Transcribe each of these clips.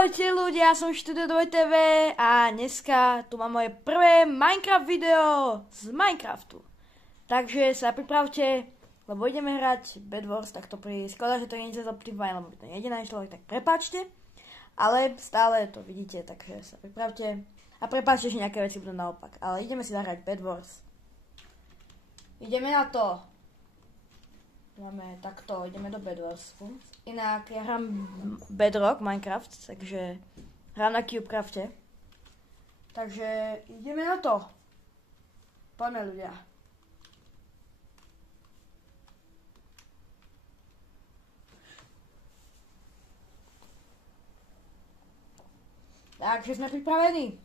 Ahojte ľudia, som Štúdio 2TV a dneska tu mám moje prvé Minecraft video z Minecraftu. Takže sa pripravte, lebo ideme hrať Bed Wars, tak to škoda, že to nie je zoptimované, lebo by to nejde na človek, tak prepáčte. Ale stále to vidíte, takže sa pripravte. A prepáčte, že nejaké veci budú naopak, ale ideme si zahrať Bed Wars. Ideme na to. Máme takto, ideme do Bed Warsu. Inak ja hrám Bedrock Minecraft, takže hrám na Cubecrafte. Takže ideme na to. Poďme ľudia. Takže sme pripravení.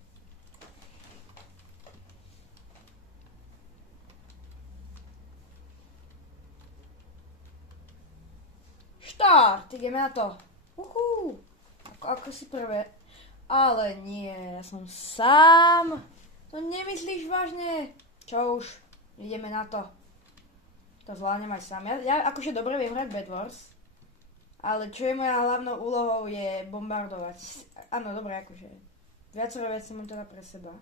Štart, ideme na to. Ako si prvé. Ale nie, ja som sám. To nemyslíš vážne? Čo už, ideme na to. To zvládnem aj sám. Ja akože dobre viem hrať Bed Wars. Ale čo je moja hlavnou úlohou je bombardovať. Áno, dobre, akože. Viacero veci mám teda pre seba.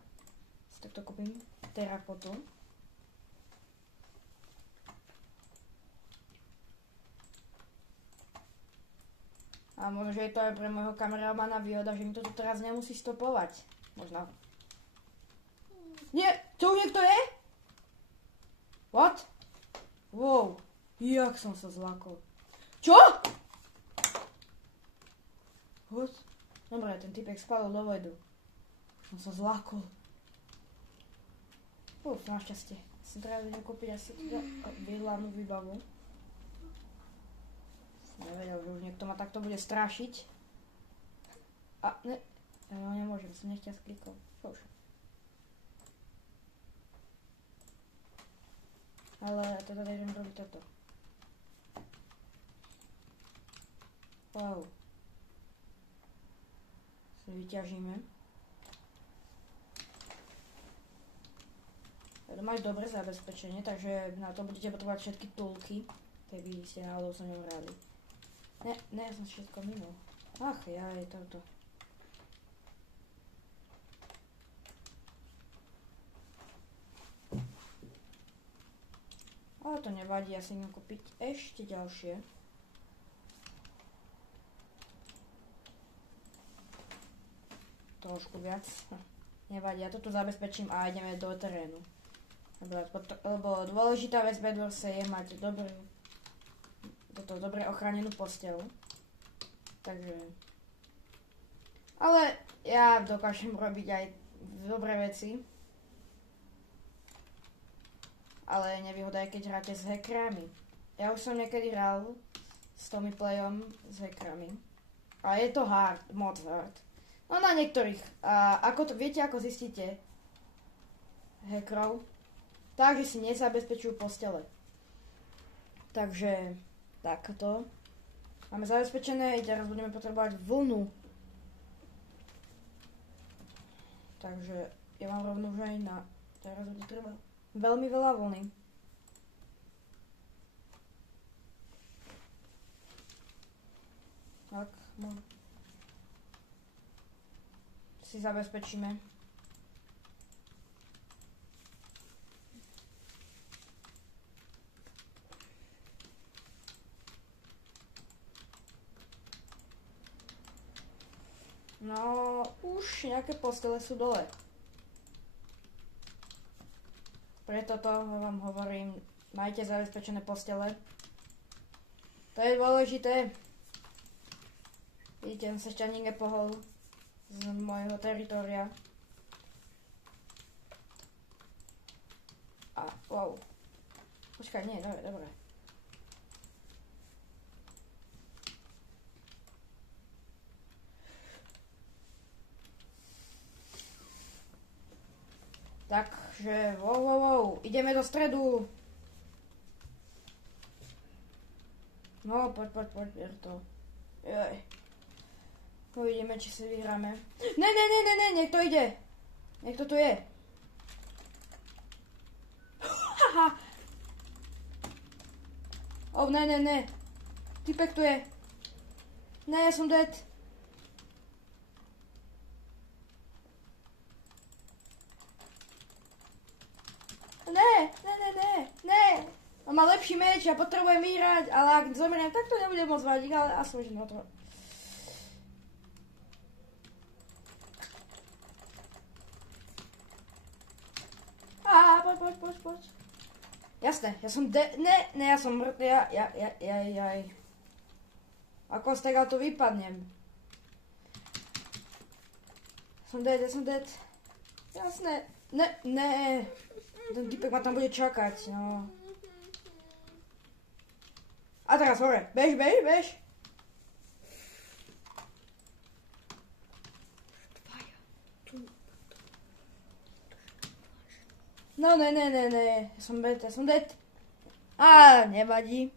Si takto kúpim terakotu. A možno, že je to aj pre môjho kameramana výhoda, že mi to tu teraz nemusí stopovať. Možno. Nie, čo už niekto je? What? Wow, jak som sa zlákol. Čo? What? Dobre, ten typek spadol do vodu. Som sa zlákol. Našťastie. Som teraz vedel kúpiť asi hlavnú výbavu. Nevedel, že už niekto ma takto bude strašiť. A ne, ja nemôžem, som nechťa sklikol. Už. Ale teda idem robiť toto. Wow. Si vyťažíme. To máš dobre zabezpečenie, takže na to budete potrebovať všetky toolky, keby ste náhodou sa ňom hrali. Ne, ja som všetko minul. Ach, je toto. Ale to nevadí, ja si idem kúpiť ešte ďalšie. Trošku viac. Nevadí, ja to tu zabezpečím a ideme do terénu. Lebo dôležitá vec v Bed Warse je mať dobre ochránenú posteľ. Takže. Ale ja dokážem robiť aj dobré veci. Ale nevýhoda je, keď hráte s hackerami. Ja už som niekedy hral s Tommy Playom s hackerami. A je to hard, moc hard. No na niektorých. A viete, ako zistíte hackerov? Takže si nezabezpečujú postele. Takže takto. Máme zabezpečené, teraz budeme potrebovať vlnu. Takže ja mám rovno už aj na. Teraz bude treba veľmi veľa vlny. Tak, si zabezpečíme. No, už nejaké postele sú dole. Preto to vám hovorím, majte zabezpečené postele. To je dôležité. Vidíte, on sa ešte ani nepohol z môjho teritória. A, wow. Počkaj, nie, dobre. Takže, wow, ideme do stredu. No, poď, ver to. Joj. Uvidíme, či si vyhráme. Ne, niekto ide. Niekto tu je. Haha. Ne. Typek tu je. Ne, ja som dead. On má lepší meč, ja potrebujem vyhrať, ale ak zomriem, tak to nebudem môcť vadiť, ale aspoň, že no to... Poď. Jasné, ja som Ne, ja som mŕtvy, jaj. Ako z tego tu vypadnem? Ja som dead. Jasné. Ne. Ten typek ma tam bude čakať, no. A teraz hore. Bež. No, ne. Ja som dead. Á, nevadí.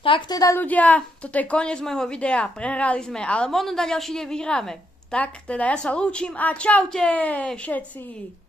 Tak teda ľudia, toto je koniec môjho videa. Prehrali sme, ale možno na ďalší deň vyhráme. Tak teda ja sa lúčim a čaute všetci.